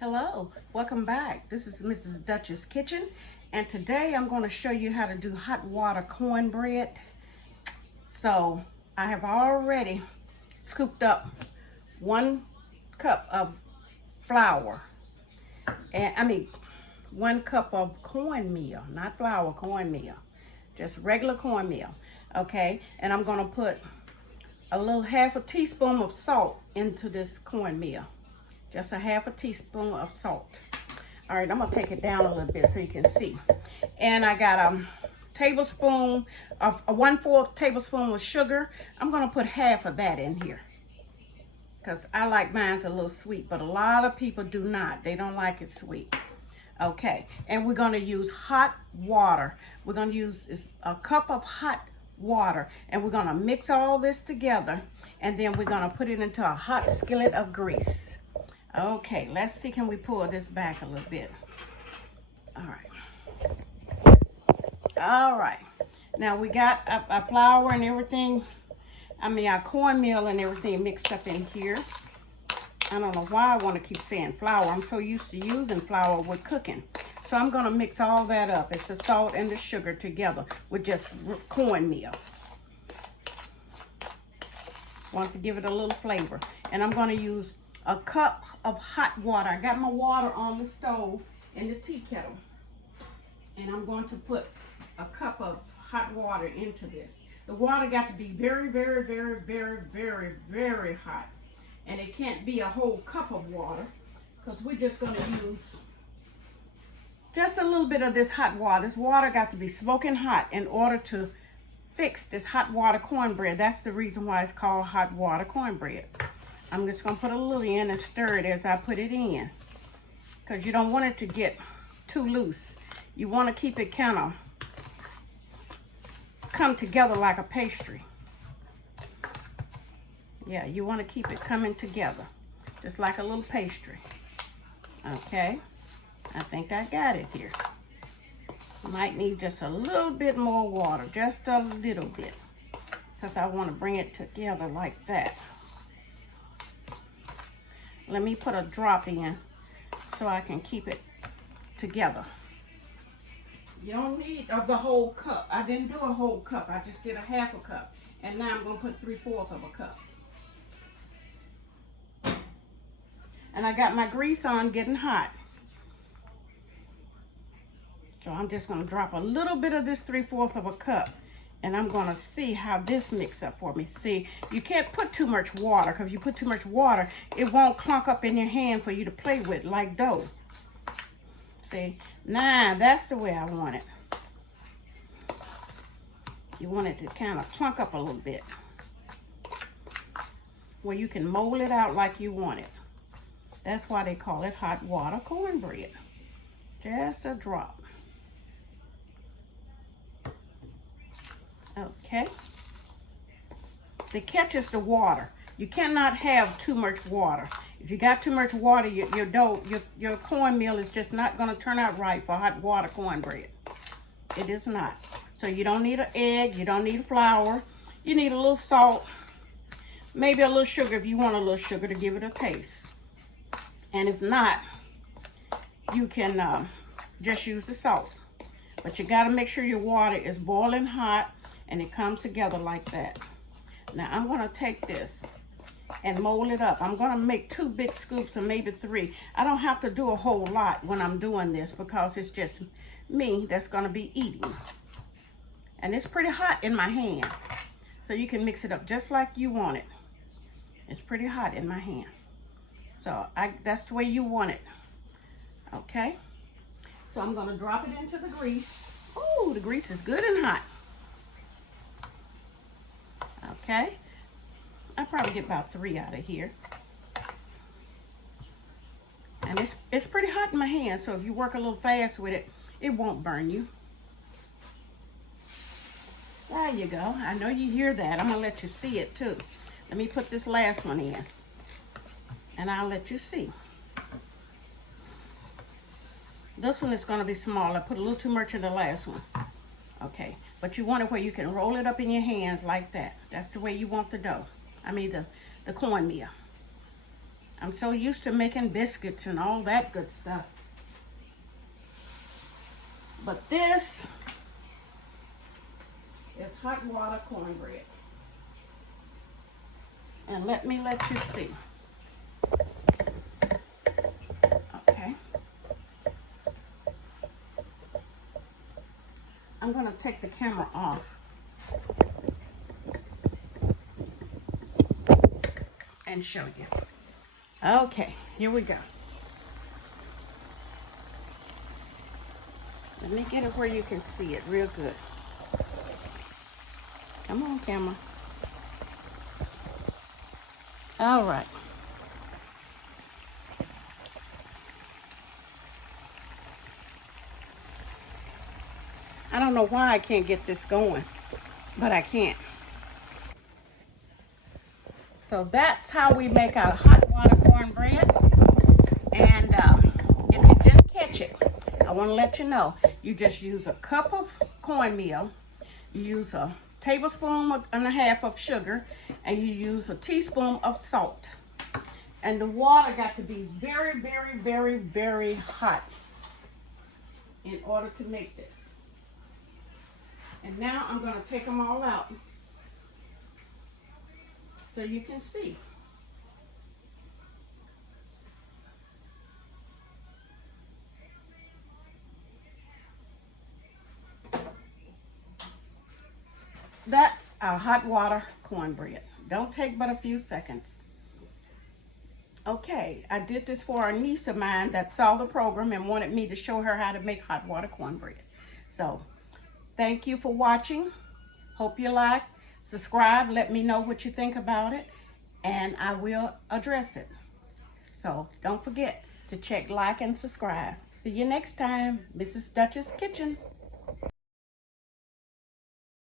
Hello, welcome back. This is Mrs. Dutch's Kitchen, and today I'm going to show you how to do hot water cornbread. So I have already scooped up 1 cup of flour, and 1 cup of cornmeal, not flour, cornmeal, just regular cornmeal. Okay, and I'm going to put a little half a teaspoon of salt into this cornmeal. Just a half a teaspoon of salt. All right, I'm gonna take it down a little bit so you can see. And I got a tablespoon of a 1/4 tablespoon of sugar. I'm gonna put half of that in here because I like mine's a little sweet, but a lot of people do not. They don't like it sweet. Okay, and we're gonna use hot water. We're gonna use a cup of hot water, and we're gonna mix all this together, and then we're gonna put it into a hot skillet of grease. Okay, let's see, can we pull this back a little bit? All right. Now we got our flour and everything, our cornmeal and everything mixed up in here. I don't know why I want to keep saying flour. I'm so used to using flour with cooking. So I'm gonna mix all that up. It's the salt and the sugar together with just cornmeal. Want to give it a little flavor. And I'm gonna use a cup of hot water. I got my water on the stove in the tea kettle. And I'm going to put a cup of hot water into this. The water got to be very, very, very, very, very, very hot. And it can't be a whole cup of water because we're just going to use just a little bit of this hot water. This water got to be smoking hot in order to fix this hot water cornbread. That's the reason why it's called hot water cornbread. I'm just going to put a little in and stir it as I put it in, because you don't want it to get too loose. You want to keep it kind of come together like a pastry. Yeah, you want to keep it coming together just like a little pastry. Okay, I think I got it here. Might need just a little bit more water, just a little bit, because I want to bring it together like that. Let me put a drop in so I can keep it together. You don't need the whole cup. I didn't do a whole cup. I just did a half a cup. And now I'm going to put 3/4 of a cup. And I got my grease on getting hot. So I'm just going to drop a little bit of this 3/4 of a cup. And I'm going to see how this mix up for me. See, you can't put too much water, because if you put too much water, it won't clunk up in your hand for you to play with like dough. See, now that's the way I want it. You want it to kind of clunk up a little bit, where you can mold it out like you want it. That's why they call it hot water cornbread. Just a drop. Okay. The catch is the water. You cannot have too much water. If you got too much water, your dough, your cornmeal is just not going to turn out right for hot water cornbread. It is not. So you don't need an egg. You don't need flour. You need a little salt. Maybe a little sugar if you want a little sugar to give it a taste. And if not, you can just use the salt. But you got to make sure your water is boiling hot and it comes together like that. Now I'm going to take this and mold it up. I'm going to make 2 big scoops or maybe 3. I don't have to do a whole lot when I'm doing this because it's just me that's going to be eating. And it's pretty hot in my hand. So you can mix it up just like you want it. It's pretty hot in my hand. So that's the way you want it. Okay. So I'm going to drop it into the grease. Ooh, the grease is good and hot. Okay. I'll probably get about 3 out of here. And it's pretty hot in my hand, so if you work a little fast with it, it won't burn you. There you go. I know you hear that. I'm going to let you see it too. Let me put this last one in, and I'll let you see. This one is going to be small. I put a little too much in the last one. Okay, but you want it where you can roll it up in your hands like that. That's the way you want the dough. The cornmeal. I'm so used to making biscuits and all that good stuff. But this is hot water cornbread. And let me let you see. Okay. I'm gonna take the camera off. And show you. Okay, here we go. Let me get it where you can see it real good. Come on, camera. All right. I don't know why I can't get this going, but I can't. So that's how we make our hot water cornbread. And if you didn't catch it, I want to let you know, you just use a cup of cornmeal, you use a tablespoon and a half of sugar, and you use a teaspoon of salt. And the water got to be very, very, very, very hot in order to make this. And now I'm going to take them all out so you can see. That's our hot water cornbread. Don't take but a few seconds. Okay, I did this for a niece of mine that saw the program and wanted me to show her how to make hot water cornbread. So, thank you for watching. Hope you like, subscribe, let me know what you think about it, and I will address it. So, don't forget to check like and subscribe. See you next time, Mrs. Duchess Kitchen.